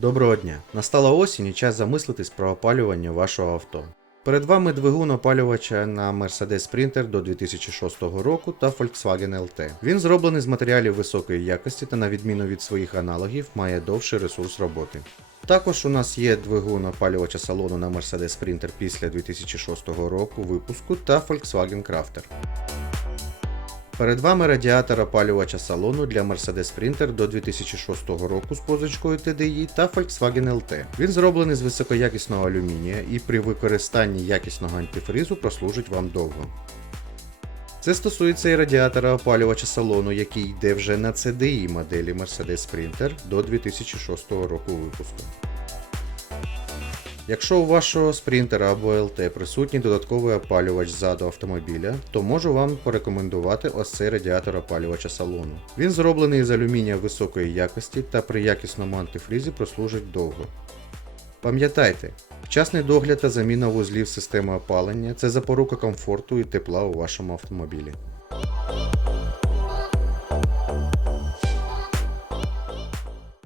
Доброго дня! Настала осінь і час замислитись про опалювання вашого авто. Перед вами двигун опалювача на Mercedes Sprinter до 2006 року та Volkswagen LT. Він зроблений з матеріалів високої якості та, на відміну від своїх аналогів, має довший ресурс роботи. Також у нас є двигун опалювача салону на Mercedes Sprinter після 2006 року випуску та Volkswagen Crafter. Перед вами радіатор опалювача салону для Mercedes Sprinter до 2006 року з позначкою TDI та Volkswagen LT. Він зроблений з високоякісного алюмінія і при використанні якісного антифризу прослужить вам довго. Це стосується і радіатора опалювача салону, який йде вже на CDI моделі Mercedes Sprinter до 2006 року випуску. Якщо у вашого спринтера або ЛТ присутній додатковий опалювач ззаду автомобіля, то можу вам порекомендувати ось цей радіатор опалювача салону. Він зроблений з алюмінія високої якості та при якісному антифрізі прослужить довго. Пам'ятайте, вчасний догляд та заміна вузлів системи опалення це запорука комфорту і тепла у вашому автомобілі.